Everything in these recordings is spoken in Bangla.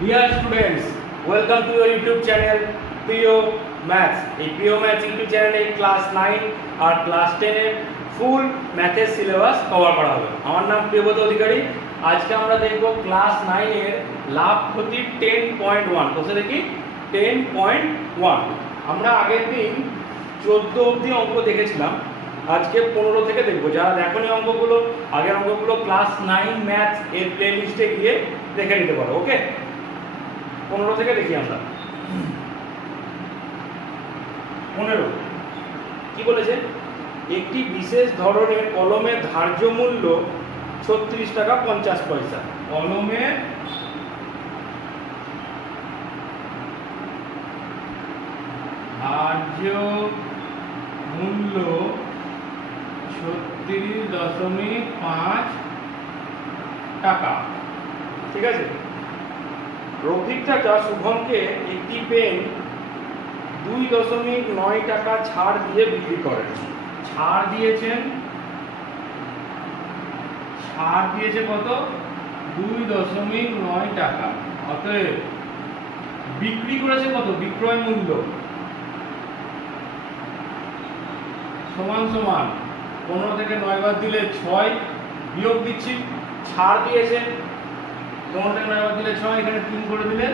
Dear students, welcome to your YouTube channel প্রিয় ম্যাথস। এই প্রিয় ম্যাথস ইউটিউব চ্যানেলে ক্লাস 9 আর ক্লাস 10 এর ফুল ম্যাথের সিলেবাস কভার করা হবে। আমার নাম প্রিয়ব্রত অধিকারী। আজকে আমরা দেখব ক্লাস 9 এর লাভ ক্ষতি 10.1। কোথায় দেখি 10.1। আমরা আগের দিন 14 অবধি অঙ্ক দেখেছিলাম, আজকে 15 থেকে দেখব। যারা দেখোনি অঙ্কগুলো, আগের অঙ্কগুলো ক্লাস 9 ম্যাথস এর প্লেলিস্টে গিয়ে দেখে নিতে পারো। ওকে, 15 থেকে দেখি আমরা। 15 কি বলেছে? একটি বিশেষ ধরনের কলমের ধার্য মূল্য 36 টাকা 50 পয়সা। কলমের ধার্য মূল্য 36.5 টাকা। ঠিক আছে। রফিক চাচা শুভমকে একটি পেন 2.9 টাকা ছাড় দিয়ে বিক্রি করেন। ছাড় দিয়েছে কত? 2.9 টাকা। অতএব বিক্রি করেছে কত? বিক্রয় মূল্য সমান 15 থেকে 9 বাদ দিলে 6, বিয়োগ দিচ্ছি, ছাড় দিয়েছে 15 থেকে 9 বাদ দিলে 6, এখানে 3 করে দিলে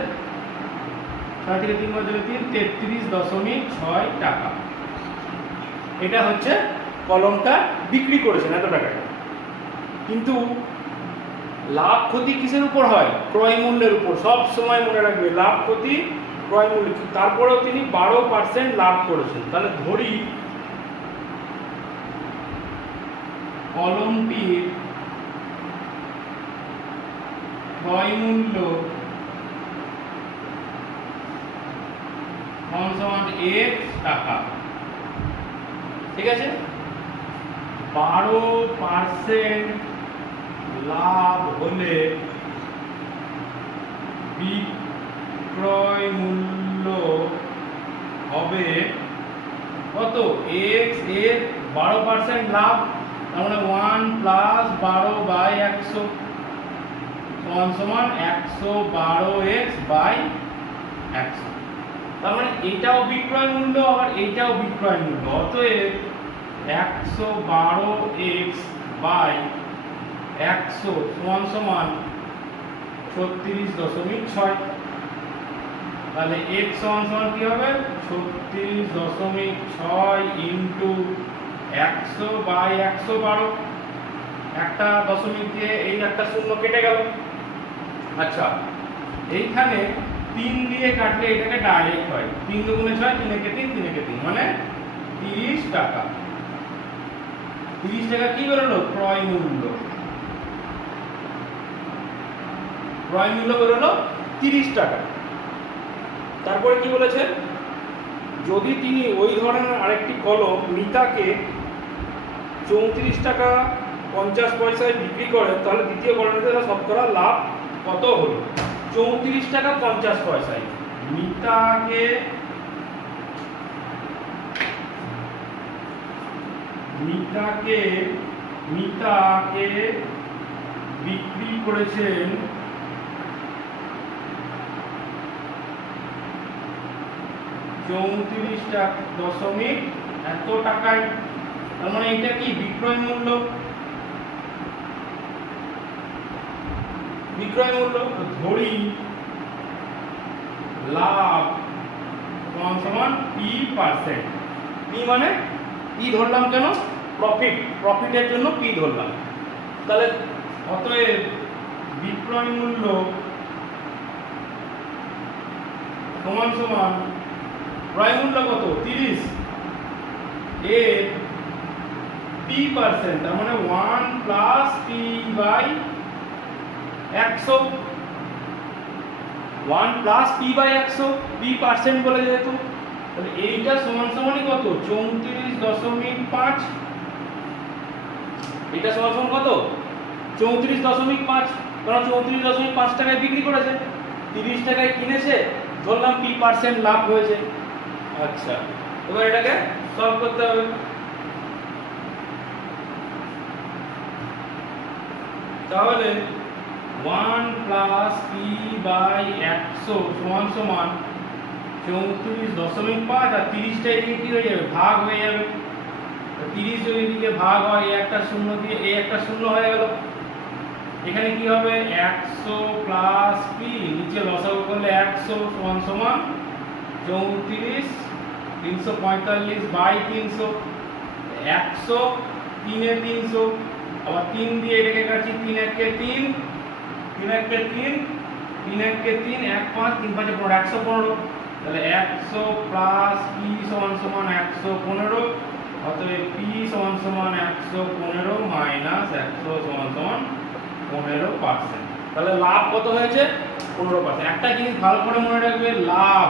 6 থেকে 3 বাদ দিলে 3, 33.6 টাকা। এটা হচ্ছে কলমটা বিক্রি করেছেন এত টাকায়। কিন্তু লাভ ক্ষতি কিসের উপর হয়? ক্রয় মূল্যের উপর। সব সময় মনে রাখবে, লাভ ক্ষতি ক্রয় মূল্য। তারপরেও তিনি 12% লাভ করেছেন। তাহলে ধরি কলমটির ক্রয় মূল্য x টাকা। ঠিক আছে। 12% লাভ হলে বিক্রয় মূল্য হবে কত? x এর 12% লাভ, তার মানে 1 + 12/100 সমান 112x/100। তার মানে এটাও বিক্রয় মূল্য, আবার এইটাও বিক্রয় মূল্য। অতএব 112x/100 সমান 36.6। তাহলে x সমান কি হবে? 36.6 ইনটু 100/112। একটা দশমিক দিয়ে এই একটা শূন্য কেটে গেল। আচ্ছা, এইখানে 3 দিয়ে কাটলে এটাকে ডাইরেক্ট হয়। 3 দুগুণে 6, 3 একে 3, 3 একে 3, মানে 30 টাকা। 30 টাকা কি বেরোলো? ক্রয় মূল্য। ক্রয় মূল্য বেরোলো 30 টাকা। তারপরে কি বলেছে? যদি তিনি ওই ধরনের আরেকটি কলম মিতাকে 34 টাকা 50 পয়সায় বিক্রি করেন, তাহলে দ্বিতীয় কলমটিতে শতকরা লাভ কত হলো? 34 টাকা 50 পয়সায় মিতাকে বিক্রি করেছেন 34 এত টাকায়। তার মানে এটা কি? বিক্রয় মূল্য। বিক্রয় মূল্য ধরি লাভ সমান p%। p মানে p ধরলাম কেন? প্রফিট। প্রফিটের জন্য p ধরলাম। তাহলে অতএব বিক্রয় মূল্য সমান ক্রয় মূল্য কত? 30 এর p%, তার মানে 1 + p/100। 1 + p/100, p% বলে যেহেতু, তাহলে এইটা সমানই কত? 34.5। এটা সমান কত? 34.5। কারণ 34.5 টাকায় বিক্রি করেছে, 30 টাকায় কিনেছে, ধরলাম p% লাভ হয়েছে। আচ্ছা, এবার এটাকে সলভ করতে হবে। তাহলে 1 প্লাস পি বাই 100 সমান সমান 34.5 আর 30টা এদিকে কি হয়ে যাবে ভাগ হয়ে যাবে। 30 যদি এদিকে ভাগ হয় এই একটা শূন্য দিয়ে এই একটা শূন্য হয়ে গেল। এখানে কি হবে 100 প্লাস পি নিচে লসাগু করলে 100 সমান সমান 34 345 বাই 300 100 3 এ 300 আবার 3 দিয়ে এটাকে কাটছি 3 একে 3 3 একে 3 3 একে 3 1 5 3 5 15 115 তাহলে 100 প্লাস পি সমান সমান 115 অতএব পি সমান সমান 115 মাইনাস 100 সমান সমান 15%। তাহলে লাভ কত হয়েছে 15%। একটা জিনিস ভালো করে মনে রাখবে, লাভ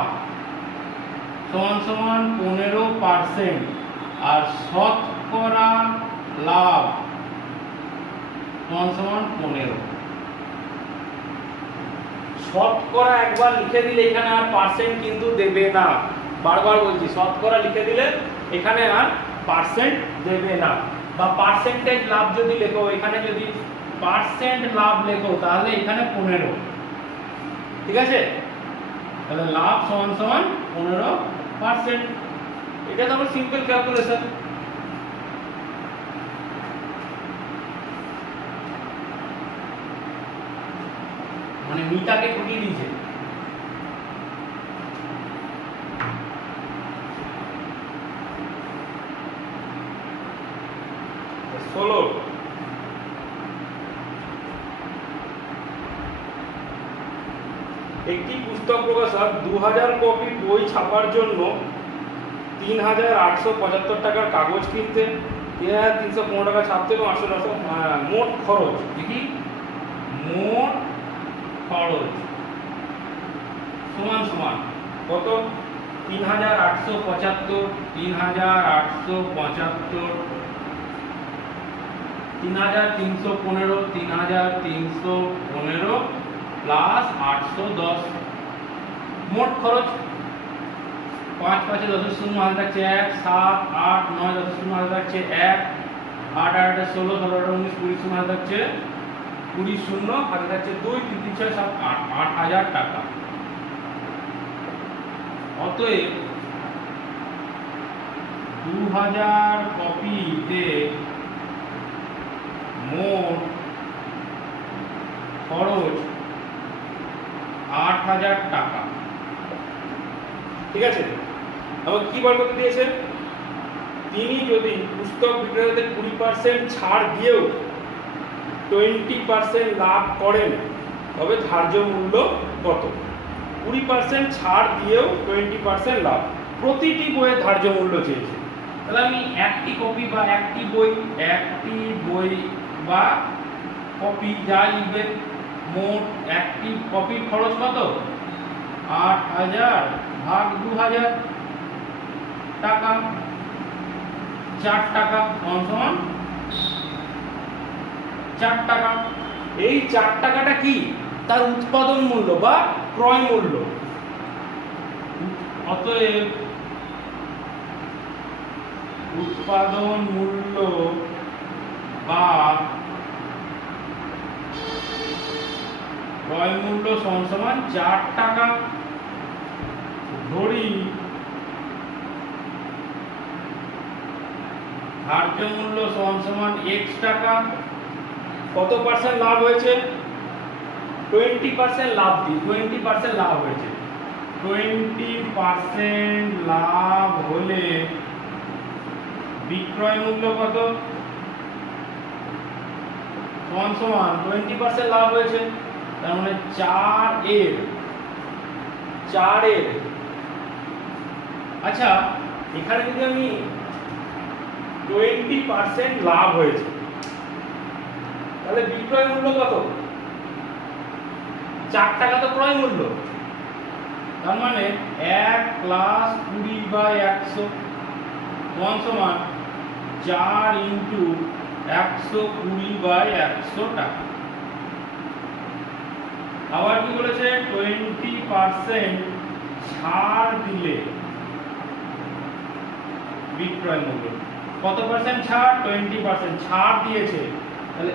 সমান সমান 15% আর শতকরা লাভ সমান সমান 15। শতকরা একবার লিখে দিলে এখানে আর পার্সেন্ট কিন্তু দেবে না। বারবার বলছি, শতকরা লিখে দিলে এখানে আর পার্সেন্ট দেবে না। বা পার্সেন্টেজ লাভ যদি লেখো, এখানে যদি পার্সেন্ট লাভ লেখো তাহলে এখানে 15। ঠিক আছে, তাহলে লাভ সমান সমান 15%। এটা তো আমার সিম্পল ক্যালকুলেশন। মানে মিটাকে ঠকিয়ে দিয়েছে। ষোলো একটি পুস্তক প্রকাশক 2000 কপি বই ছাপার জন্য 3875 টাকার কাগজ কিনতে, 3315 টাকা ছাপতে এবং 800 মোট খরচ। দেখি মোট খরচ সমান সমান কত 3875 3875 3315 3315 প্লাস 810 মোট খরচ। 5 5 10 শূন্য হাতে থাকছে 1 7 8 9 10 শূন্য হাতে থাকছে 1 8 8 16 17 19 20 শূন্য হাতে থাকছে 20 শূন্য হাতে থাকছে 2 3 3 6 7 8 8000 টাকা। অতএব 2000 কপিতে মোট খরচ 8000 টাকা। ঠিক আছে, আবার কি বার করতে দিয়েছে, তিনি যদি পুস্তক বিক্রেতাদের 20% ছাড় দিয়েও 20% লাভ করেন তবে ধার্য মূল্য কত। 20% ছাড় দিয়েও 20% লাভ, প্রতিটি বইয়ের ধার্য মূল্য চেয়েছে। তাহলে আমি একটি কপি বা একটি বই বা কপি যা লিখবে, মোট একটি কপির খরচ কত 8000 ভাগ 2000 টাকা 4 টাকা সমান 4 টাকা। এই 4 টাকাটা কি তার উৎপাদন মূল্য বা ক্রয় মূল্য। অতএব উৎপাদন মূল্য বা ক্রয় মূল্য সমান সমান 4 টাকা। ধরি ধার্য মূল্য সমান সমান x টাকা। কত পার্সেন্ট লাভ হয়েছে 20% লাভ দিই, 20% লাভ হয়েছে। 20% লাভ হলে বিক্রয় মূল্য কত সমান সমান 20% লাভ হয়েছে, তার মানে 4 এর। আচ্ছা, এখানে যদি আমি 20% লাভ হয়েছে তাহলে বিক্রয় মূল্য কত 4 টাকা তো ক্রয় মূল্য, তার মানে 1 প্লাস 20/100 সমান সমান 4 ইন্টু 120/100 টাকা। আবার কি বলেছে 20% ছাড় দিলে বিক্রয় মূল্য। কত পার্সেন্ট ছাড় 20% ছাড় দিয়েছে, তাহলে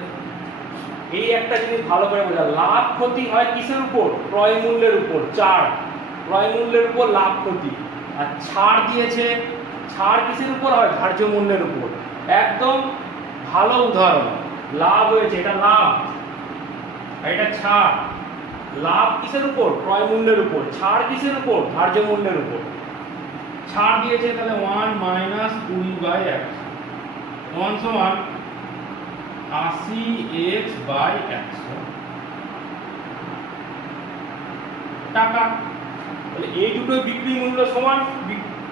এই একটা জিনিস ভালো করে বোঝা, লাভ ক্ষতি হয় কিসের উপর? ক্রয় মূল্যের উপর। ক্রয় মূল্যের উপর লাভ ক্ষতি। আর ছাড় দিয়েছে, ছাড় কিসের উপর হয়? ধার্য মূল্যের উপর। একদম ভালো উদাহরণ। লাভ হয়েছে, এটা লাভ, আর এটা ছাড়। লাভ কিসের উপর? ক্রয় মূল্যের উপর। ছাড় কিসের উপর? ধার্য মূল্যের উপর। ছাড় দিয়েছে তাহলে 1 মাইনাস 20/100 সমান 80x/100 টাকা। তাহলে এই দুটো বিক্রি মূল্য সমান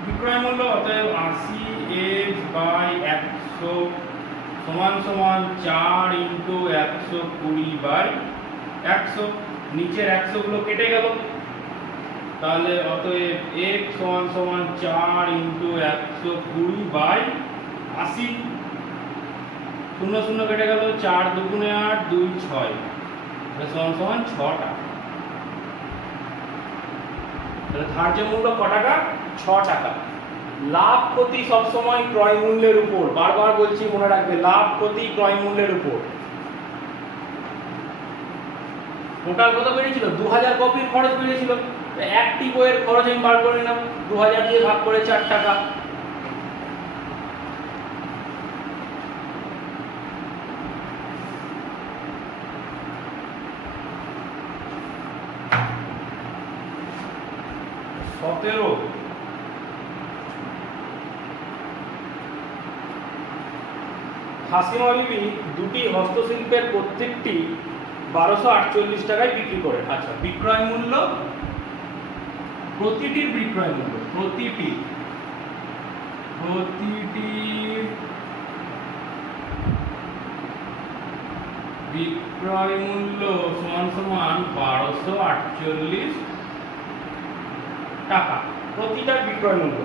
বিক্রয় মূল্য, অতএব 80x/100 সমান 4 × 120/100। নিচের 100 গুলো কেটে গেল, তাহলে অতএব x সমান 4 × 120/80। 0 0 কেটে গেল, 4 × 2 = 8, 2 × 6 সমান 6 টাকা। তাহলে ধার্য মূল্য ক টাকা? 6 টাকা। লাভ ক্ষতি সবসময় ক্রয় মূল্যের উপর। বারবার বলছি, মনে রাখবে, লাভ ক্ষতি ক্রয় মূল্যের উপর। টোটাল কত বেরিয়েছিল? 2000 কপির খরচ বেরিয়েছিল। একটি বইয়ের খরচ আমি বার করে নিলাম, 2000 দিয়ে ভাগ করে 4 টাকা। হাসিমা বিবি দুটি হস্তশিল্পের প্রত্যেকটি 1248 টাকায় বিক্রি করে। আচ্ছা, বিক্রয় মূল্য, প্রতিটির বিক্রয় মূল্য, প্রতিটির বিক্রয় মূল্য সমান 1248 টাকা। প্রতিটার বিক্রয় মূল্য।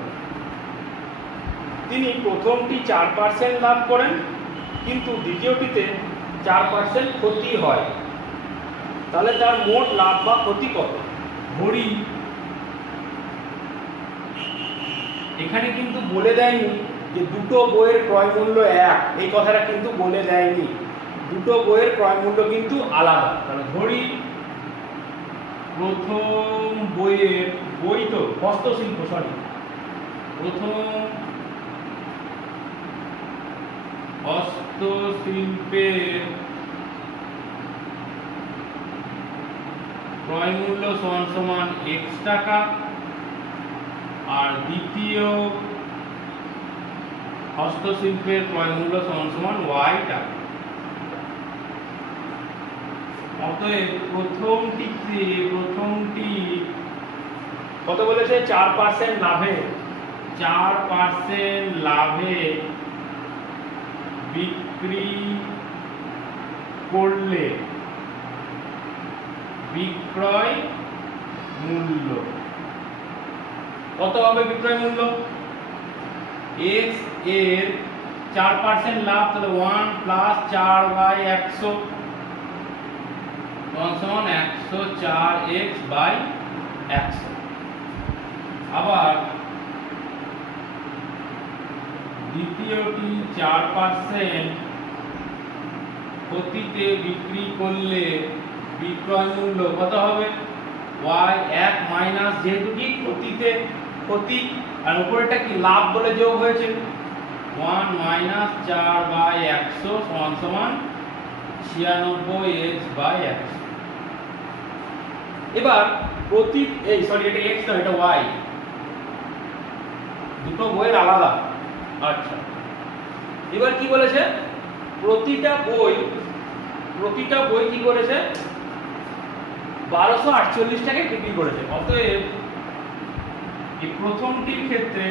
তিনি প্রথমটি 4% লাভ করেন, কিন্তু দ্বিতীয়টিতে 4% ক্ষতি হয়। তাহলে তার মোট লাভ বা ক্ষতি কত? ধরি এখানে কিন্তু বলে দেয়নি যে দুটো বইয়ের ক্রয় মূল্য এক, এই কথাটা কিন্তু বলে দেয়নি। দুটো বইয়ের ক্রয় মূল্য কিন্তু আলাদা। তাহলে ধরি প্রথম বইয়ের, বই তো হস্তশিল্প, প্রথম হস্তশিল্পের ক্রয় মূল্য সমান x টাকা, আর দ্বিতীয় হস্তশিল্পের ক্রয় মূল্য সমান y টাকা। অতএব প্রথমটি কত বলেছে? 4% লাভে, 4% লাভে বিক্রি করলে বিক্রয় মূল্য কত হবে? বিক্রয় মূল্য x এর 4% লাভ, তাহলে 1 + 4/100 সমান 104x/100। আবার দ্বিতীয়টি 4% ক্ষতিতে বিক্রি করলে বিক্রয় মূল্য কত হবে? y 1 মাইনাস, যেহেতু কি ক্ষতিতে ক্ষতি আর উপরেটা কি লাভ বলে যোগ হয়েছে, 1 - 4/100 সমান 96x/100। এবার প্রতি এটা x না, এটা y, দুটো বইয়ের আলাদা। আচ্ছা, এবার কি বলেছে? প্রতিটা বই কি করেছে? 1248 টাকায় বিক্রি করেছে। অতএব এই প্রথমটির ক্ষেত্রে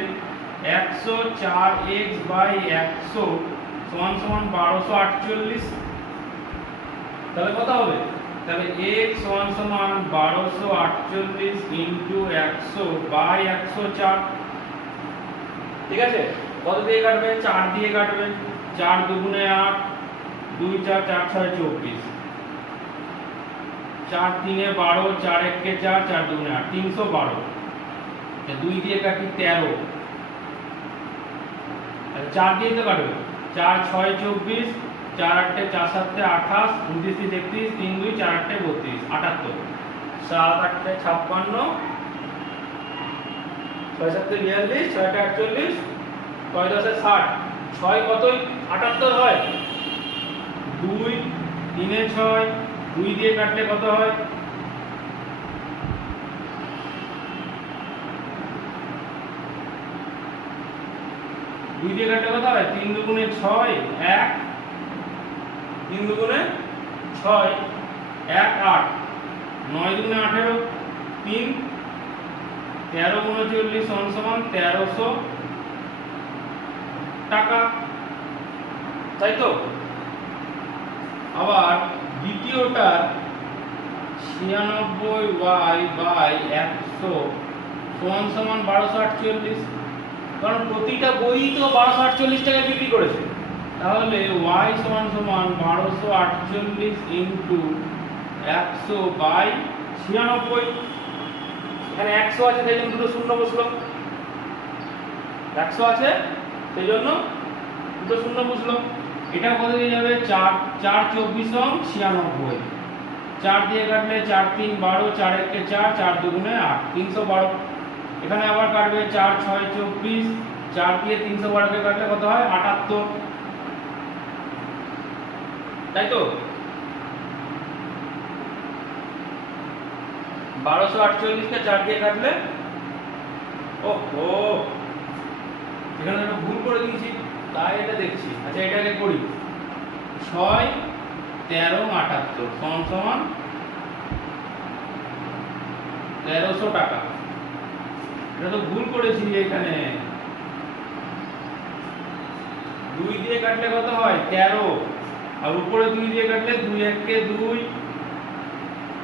104x/100 সমান 1248। তাহলে কত হবে? তাহলে x সমান 1248 × 100/104। ঠিক আছে? কত দিয়ে কাটবে? 4 দিয়ে কাটবে। 4 × 2 = 8, 2 × 4 = 4 × 6 = 24, 4 × 3 = 12, 4 × 1 = 4, 4 × 2 = 8, 312। 2 দিয়ে কাটি 13, 4 দিয়ে তো কাটবে, 4 × 6 = 24, 4 8 4 7 28 29 31 3 2 4 8 32 78 7 8 56 6 7 42 6 8 48 6 10 60 6 কতই 78 হয় 2 3 এ 6 2 দিয়ে কাটলে কত হয় 2 দিয়ে কাটলে কত হয় 3 দুগুণে 6 1 3 দুগুণে 6 1 8 9 দুগুণে 18 3 13 39 সমান 1300 টাকা তাই তো আবার দ্বিতীয়টা 96y/100 সমান 1248 কারণ প্রতিটা বই তো 1248 টাকায় বিক্রি করেছে তাহলে y সমান 1248 ইনটু 100/96 এখানে 100 আছে সেই জন্য দুটো শূন্য বসলো 100 আছে সেই জন্য দুটো শূন্য বসলো এটা কত দিয়ে যাবে 4 4 24 96 4 দিয়ে কাটলে 4 3 12 4 1 4 4 দুগুণে 8 312 এখানে আবার কাটবে 4 6 24 4 দিয়ে 312 কে কাটলে কত হয় 78 তাই তো 1248 কে 4 দিয়ে কাটলে ওহো এখানে একটা ভুল করে দিয়েছি তাই এটা দেখছি আচ্ছা এটাকে করি 6 13 78 সমান 1300 টাকা এটা তো ভুল করেছি এখানে 2 দিয়ে কাটলে কত হয় 13 আর উপরে 2 দিয়ে কাটলে 2 1 কে 2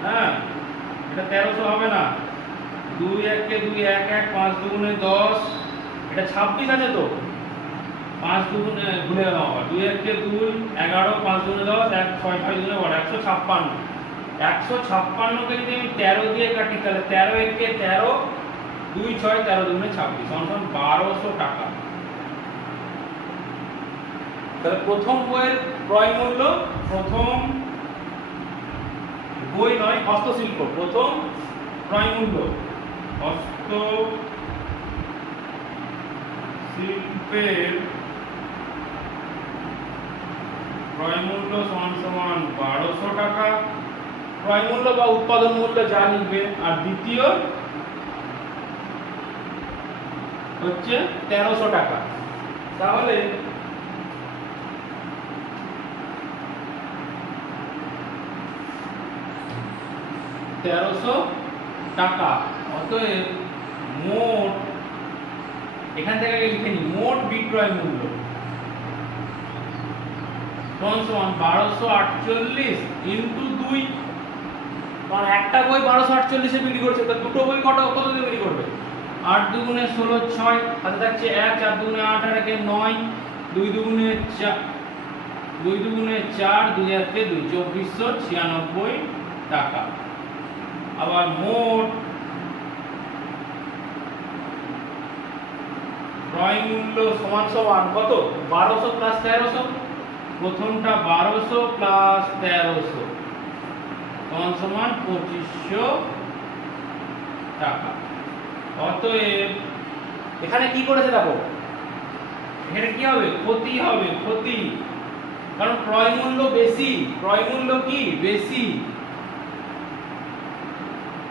হ্যাঁ এটা 1300 হবে না 2 1 কে 2 1 1 5 দুগুণে 10 এটা 26 আছে তো 5 দুগুণে ভুলে গেলাম আবার 2 1 কে 2 11 5 দুগুণে 10 1 6 6 দুগুণে 156 156 কে যদি আমি 13 দিয়ে কাটি তাহলে 13 1 কে 13 2 6 13 দুগুণে 26 সমান 1200 টাকা তাহলে প্রথম বইয়ের ক্রয় মূল্য প্রথম বই নয় হস্তশিল্প প্রথম ক্রয় মূল্য হস্তশিল্পের ক্রয় মূল্য সমান 1200 টাকা ক্রয় মূল্য বা উৎপাদন মূল্য যা লিখবে আর দ্বিতীয় হচ্ছে 1300 টাকা তাহলে টাকা অতএব মোট এখান থেকে লিখে নি মোট বিক্রয় মূল্য সমান 1248 ইনটু 2 কারণ একটা বই 1248 এ বিক্রি করছে তো দুটো বই কত দিয়ে বিক্রি করবে 8 দুগুণে 16 6 হাতে থাকছে 1 4 দুগুণে 8 আর 1 9 2 দুগুণে 4 2 দুগুণে 4 2 1 কে 2 2496 টাকা আবার মোট ক্রয় মূল্য সমান কত 1200 প্লাস 1300 প্রথমটা 1200 প্লাস 1300 সমান 2500 টাকা অতএব এখানে কি করেছে দেখো এখানে কি হবে ক্ষতি কারণ ক্রয় মূল্য বেশি ক্রয় মূল্য কি বেশি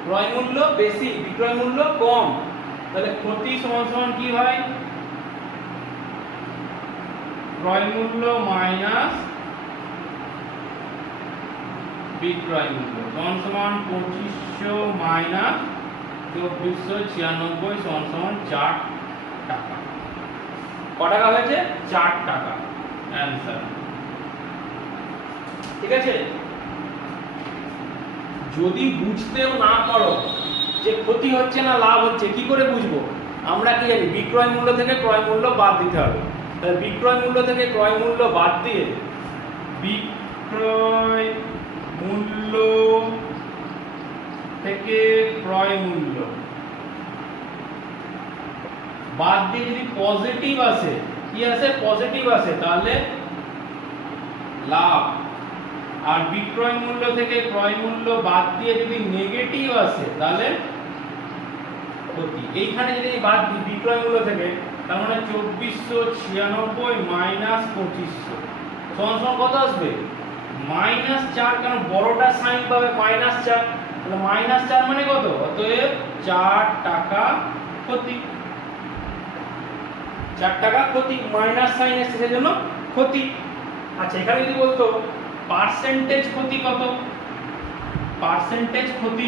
ক্রয় মূল্য বেশি বিক্রয় মূল্য কম তাহলে ক্ষতি সমান কি হয় ক্রয় মূল্য মাইনাস বিক্রয় মূল্য সমান 2500 মাইনাস 2496 সমান 4 টাকা ক টাকা হয়েছে 4 টাকা অ্যানসার ঠিক আছে যদি বুঝতেও না পারো যে ক্ষতি হচ্ছে না লাভ হচ্ছে কি করে বুঝবো আমরা কি জানি বিক্রয় মূল্য থেকে ক্রয় মূল্য বাদ দিতে হবে তাহলে বিক্রয় মূল্য থেকে ক্রয় মূল্য বাদ দিয়ে বিক্রয় মূল্য থেকে ক্রয় মূল্য বাদ দিয়ে যদি পজিটিভ আসে কি আসে পজিটিভ আসে তাহলে লাভ, আর বিক্রয় মূল্য থেকে ক্রয় মূল্য বাদ দিয়ে যদি নেগেটিভ আসে তাহলে ক্ষতি। এইখানে যদি বাদ দিই বিক্রয় মূল্য থেকে, তার মানে 2496 মাইনাস 2500 সমান সমান কত আসবে? -4, কারণ বড়টা সাইন পাবে -4, তাহলে -4 মানে কত? অতএব 4 টাকা ক্ষতি। 4 টাকা ক্ষতি, মাইনাস সাইন এসেছে সেজন্য ক্ষতি। আচ্ছা, এখানে যদি বলতো পার্সেন্টেজ ক্ষতি কত, পার্সেন্টেজ ক্ষতি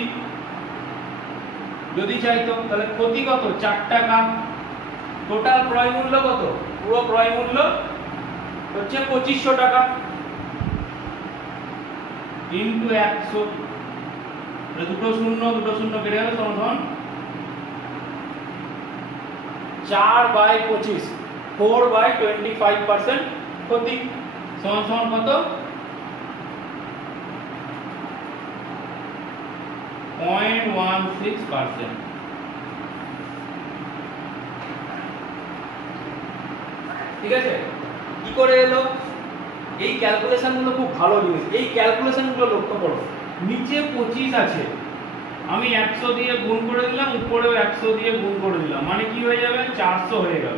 যদি চাইতো তাহলে ক্ষতি কত? 4 টাকা। টোটাল ক্রয় মূল্য কত? পুরো ক্রয় মূল্য হচ্ছে 2500 টাকা ইনটু 100, দুটো শূন্য কেটে গেল, সমান 4/25, 4/25% ক্ষতি সমান কত? 0.16%। ঠিক আছে, কি করে এলো? এই ক্যালকুলেশনগুলো খুব ভালো জিনিস, এই ক্যালকুলেশনগুলো লক্ষ্য করো। নিচে 25 আছে, আমি 100 দিয়ে গুণ করে দিলাম, উপরেও 100 দিয়ে গুণ করে দিলাম, মানে কি হয়ে যাবে? 400 হয়ে গেল।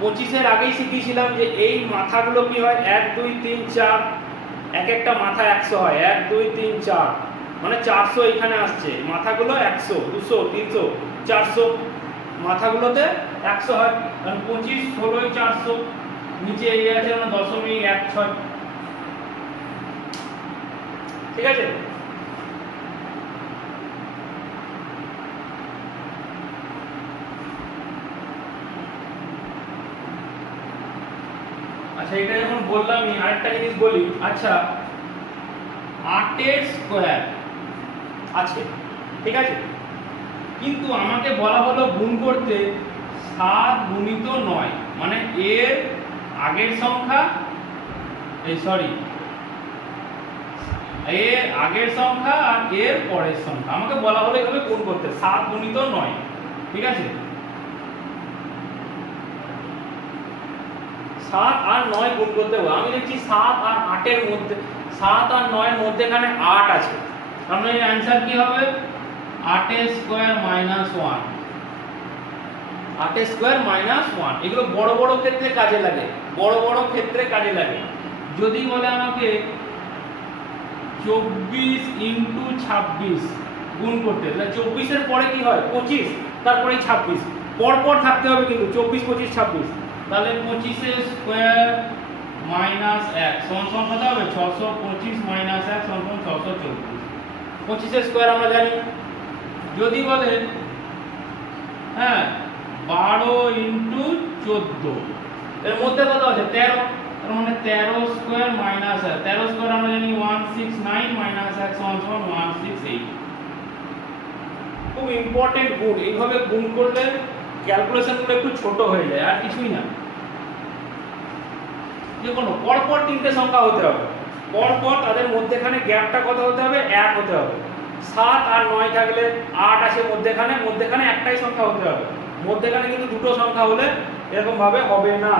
25-এর আগেই শিখিয়েছিলাম যে এই মাথাগুলো কি হয়? 1 2 3 4, এক একটা মাথা 100 হয়, 1 2 3 4, মানে 400 এখানে আসছে। মাথাগুলো 100 200 300 400, মাথাগুলোতে 100 হয়, কারণ 25 16 400, নিচে এই আছে মানে 0.16। ঠিক আছে, আচ্ছা এটা যখন বললাম, আরেকটা জিনিস বলি। আচ্ছা, 8 স্কয়ার আছে, ঠিক আছে, কিন্তু আমাকে বলা হলো গুণ করতে 7 গুণিত 9, মানে এর আগের সংখ্যা, এর আগের সংখ্যা আর এর পরের সংখ্যা আমাকে বলা হলো এইভাবে গুণ করতে, 7 গুণিত 9। ঠিক আছে, 7 আর 9 গুণ করতে হবে। আমি দেখছি 7 আর 8 এর মধ্যে, 7 আর 9 এর মধ্যেখানে 8 আছে, তার মানে অ্যানসার কি হবে? 8 স্কয়ার মাইনাস 1, 8 স্কয়ার মাইনাস 1। এগুলো বড় বড় ক্ষেত্রে কাজে লাগে, বড় বড় ক্ষেত্রে কাজে লাগে। যদি বলে আমাকে 24 ইনটু 26 গুণ করতে, তাহলে 24 এর পরে কি হয়? 25, তারপরে 26, পর পর থাকতে হবে কিন্তু, 24 25 26। তাহলে 25 স্কয়ার মাইনাস 1 সমান কত হবে? 625 মাইনাস 1 সমান 624। 25 স্কয়ার আমরা জানি। যদি বলে হ্যাঁ 12 ইনটু 14, এর মধ্যে কত আছে? 13, তার মানে 13 স্কয়ার মাইনাস 1, 13 স্কয়ার আমরা জানি 169 মাইনাস 1 সমান 168। খুব ইম্পর্টেন্ট গুণ, এইভাবে গুণ করলে ক্যালকুলেশনগুলো একটু ছোট হয়ে যায়, আর কিছুই না। যে কোনো পরপর 3টে সংখ্যা হতে হবে, পরপর তাদের মধ্যেখানে গ্যাপটা কত হতে হবে? 1 হতে হবে। 7 আর 9 থাকলে 8 আসে মধ্যেখানে, মধ্যেখানে একটাই সংখ্যা হতে হবে, মধ্যেখানে কিন্তু দুটো সংখ্যা হলে এরকম ভাবে হবে না।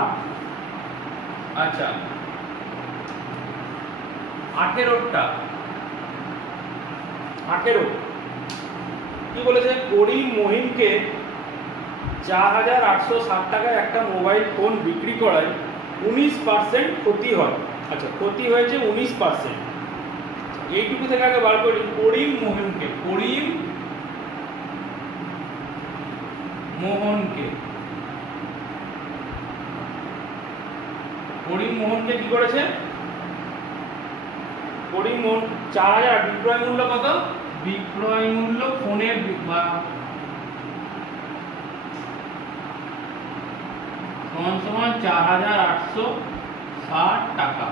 আচ্ছা, 18টা 18 কি বলেছে? করিম মহিমকে 4860 টাকায় একটা মোবাইল ফোন বিক্রি করায় 19% ক্ষতি হয়। আচ্ছা, ক্ষতি হয়েছে 19%। এইটুকু থেকে আগে বার করি করিম মোহনকে, করিম মোহনকে, করিম মোহনকে কি করেছে? করিম মোহন 4000, বিক্রয় মূল্য কত? বিক্রয় মূল্য ফোনের সমান সমান 4860 টাকা।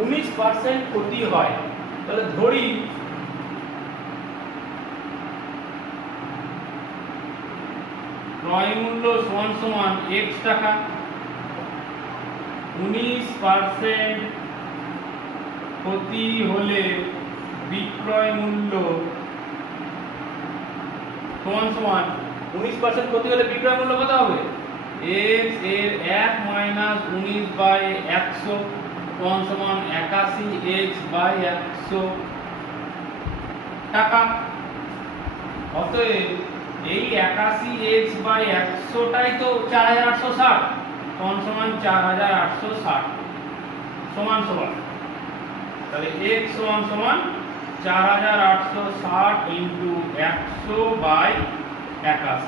19% ক্ষতি হয়, তাহলে ধরি ক্রয় মূল্য সমান সমান x টাকা, 19% ক্ষতি হলে বিক্রয় মূল্য সমান সমান 19% ক্ষতি হলে বিক্রয় মূল্য কত হবে? x এর 1 মাইনাস 19/100 সমান 81x/100 টাকা। অতএব এই 81x/100টাই তো 4860 সমান 4860 সমান তাহলে x সমান 4860 ইনটু 100/81।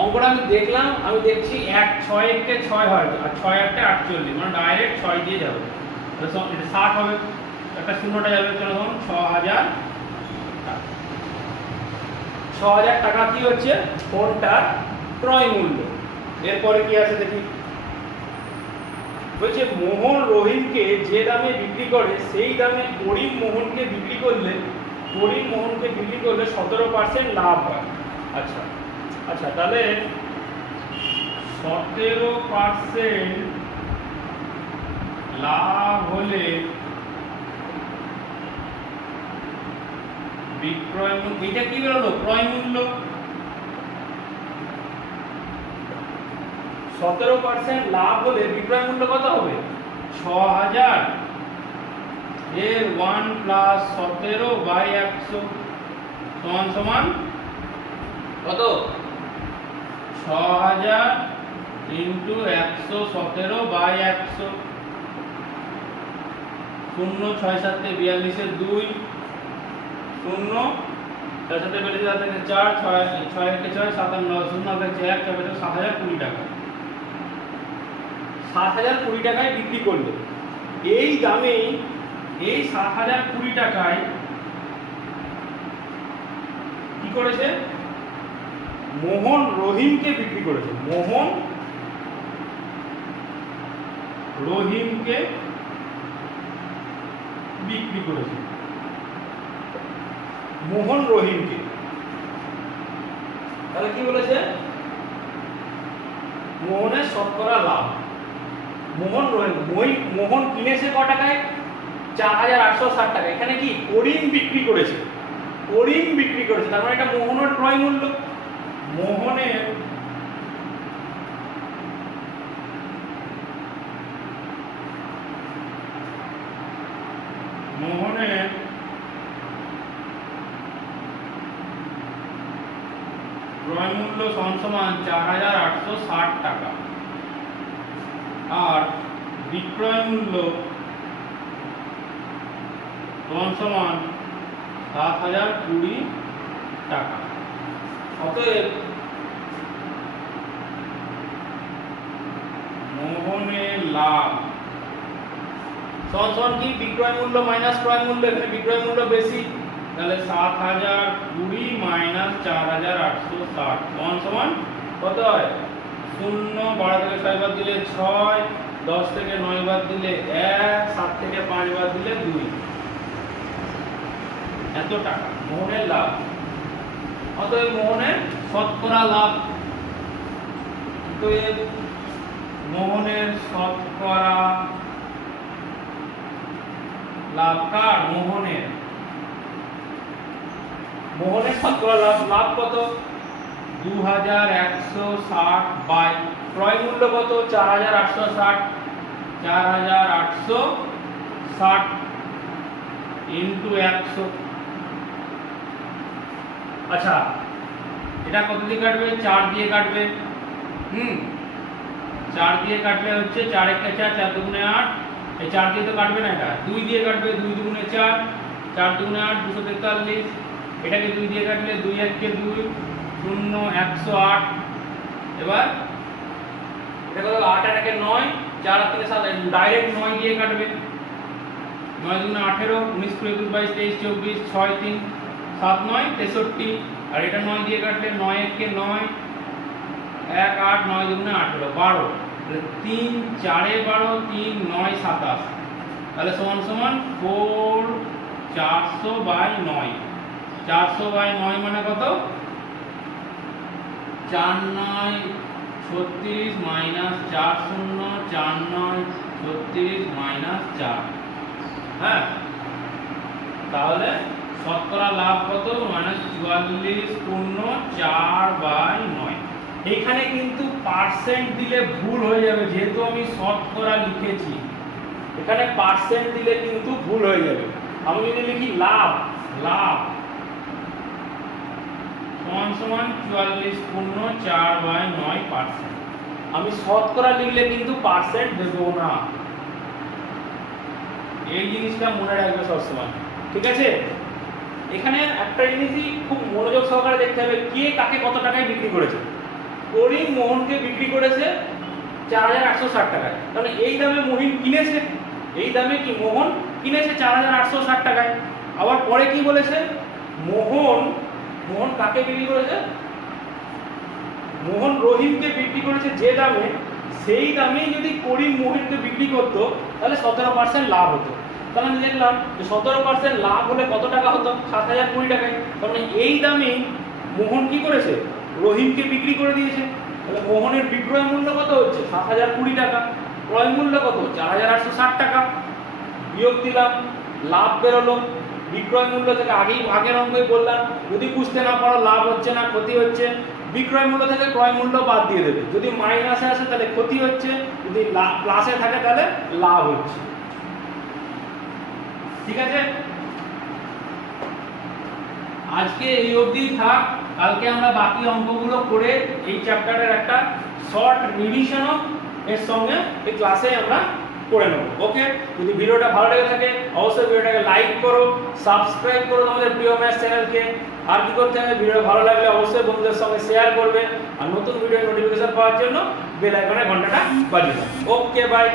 অঙ্কটা আমি দেখলাম, আমি দেখছি 1 6 কে 6 হয় আর 6 8 48, মানে ডাইরেক্ট 6 দিয়ে যাবে, তাহলে এটা 60 হবে, একটা শূন্যটা যাবে, তাহলে তখন 6000 টাকা কি হচ্ছে ফোনটার ক্রয় মূল্য। এরপরে কি আছে দেখি, বলছে মোহন রহিমকে যে দামে বিক্রি করে সেই দামে করিম মোহনকে বিক্রি করলে 17% লাভ হয়। আচ্ছা আচ্ছা, তাহলে 17% লাভ হলে বিক্রয় মূল্য, এটা কি বেরোলো ক্রয় মূল্য, 17% লাভ হলে বিক্রয় মূল্য কত হবে? 6000 এর 1 প্লাস 17/100 সমান কত? 6000 ইন্টু 117/100। 0 6 7 42 এর 2, 0 তার সাথে বেড়ে যাচ্ছে 4 6 6 1 6 7 9 0 আছে 1 তবে 7020 টাকা। 7020 টাকায় বিক্রি করলো। এই দামেই, এই 7020 টাকায় কি করেছে? মোহন রহিমকে বিক্রি করেছে। মোহন রহিমকে বিক্রি করেছে, মোহন রহিমকে। তাহলে কি বলেছে? মোহনের শতকরা লাভ। মোহন কিনেছে ক টাকায়? 4860 টাকা। এখানে কি করিম বিক্রি করেছে, করিম বিক্রি করেছে, তার মানে এটা মোহনের ক্রয় মূল্য। মোহনের ক্রয় মূল্য সমান 4860 টাকা আর বিক্রয় মূল্য সমান 7020 টাকা। অতএব মোহনের লাভ সমান কি? বিক্রয় মূল্য মাইনাস ক্রয় মূল্য। এখানে বিক্রয় মূল্য বেশি, তাহলে 7020 মাইনাস 4860 সমান কত হয়? 0 12 থেকে 6 বাদ দিলে 6, 10 থেকে 9 বাদ দিলে 1, 7 থেকে 5 বাদ দিলে 2, এত টাকা মোহনের লাভ। অতএব মোহনের শতকরা লাভ। অতএব মোহনের শতকরা লাভ কার? মোহনের। মোহনের শতকরা লাভ। লাভ কত? 2160 বাই ক্রয় মূল্য কত? 4860। 4860 ইন্টু 100। আচ্ছা, এটা কত দিয়ে কাটবে? 4 দিয়ে কাটবে। 4 দিয়ে কাটলে হচ্ছে 4 1 4 4 2 8। এই 4 দিয়ে তো কাটবে না, এটা 2 দিয়ে কাটবে। 2 2 4 4 2 8 243। এটাকে 2 দিয়ে কাটলে 2 1 কে 2 0 108। এবার এটা কত? 8 আর 1 9, 4 আর 3 7। ডাইরেক্ট 9 দিয়ে কাটবে। 9 2 18 19 20 22 23 24 6 3 7 9 63। আর এটা 9 দিয়ে কাটলে 9 1 কে 9 1 8 9 2 18 12। তাহলে 3 4 12 3 9 27। তাহলে সমান 4 400/9। 400/9 মানে কত? 4 9 36 মাইনাস 4 0 4 9 36 মাইনাস 4। হ্যাঁ, তাহলে শতকরা লাভ কত? -44 পূর্ণ 4/9। এখানে কিন্তু পার্সেন্ট দিলে ভুল হয়ে যাবে, যেহেতু আমি শতকরা লিখেছি। এখানে পার্সেন্ট দিলে কিন্তু ভুল হয়ে যাবে। আমি যদি লিখি লাভ, লাভ সমান সমান 44/4/9%। আমি শতকরা লিখলে কিন্তু পার্সেন্ট দেবো না। এই জিনিসটা মনে রাখবে সবসময়, ঠিক আছে? এখানে একটা জিনিসই খুব মনোযোগ সহকারে দেখতে হবে, কে কাকে কত টাকায় বিক্রি করেছে। করিম মোহনকে বিক্রি করেছে 4860 টাকায়, তাহলে এই দামে মোহিন কিনেছে, এই দামে কি মোহন কিনেছে 4860 টাকায়। আবার পরে কি বলেছে, মোহন কাকে বিক্রি করেছে, মোহন রহিমকে বিক্রি করেছে যে দামে, সেই দামেই যদি করিম মোহিনকে বিক্রি করতো তাহলে 17% লাভ হতো। তাহলে আমি দেখলাম যে 17% লাভ হলে কত টাকা হতো, 7020 টাকায়। তার মানে এই দামেই মোহন কি করেছে, রহিমকে বিক্রি করে দিয়েছে। তাহলে মোহনের বিক্রয় মূল্য কত হচ্ছে 7020 টাকা, ক্রয় মূল্য কত 4860 টাকা। বিয়োগ দিলাম, লাভ বেরোলো। বিক্রয় মূল্য থেকে আগের অঙ্কই বললাম, যদি বুঝতে না পারো লাভ হচ্ছে না ক্ষতি হচ্ছে, বিক্রয় মূল্য থেকে ক্রয় মূল্য বাদ দিয়ে দেবে। যদি মাইনাসে আসে তাহলে ক্ষতি হচ্ছে, যদি প্লাসে থাকে তাহলে লাভ হচ্ছে। ঠিক আছে? আজকে এই অবধি থাক, কালকে আমরা বাকি অঙ্কগুলো করে এই চ্যাপ্টারের একটা শর্ট রিভিশনও এর সঙ্গে এই ক্লাসে আমরা করে নেব। ওকে, যদি ভিডিওটা ভালো লেগে থাকে অবশ্যই ভিডিওটাকে লাইক করো, সাবস্ক্রাইব করো তোমাদের প্রিয় ম্যাথ চ্যানেলকে। আর কি করতে হবে, ভিডিও ভালো লাগলে অবশ্যই বন্ধুদের সঙ্গে শেয়ার করবে, আর নতুন ভিডিও নোটিফিকেশন পাওয়ার জন্য বেল আইকনের ঘন্টাটা বাজিয়ে দাও। ওকে, বাই।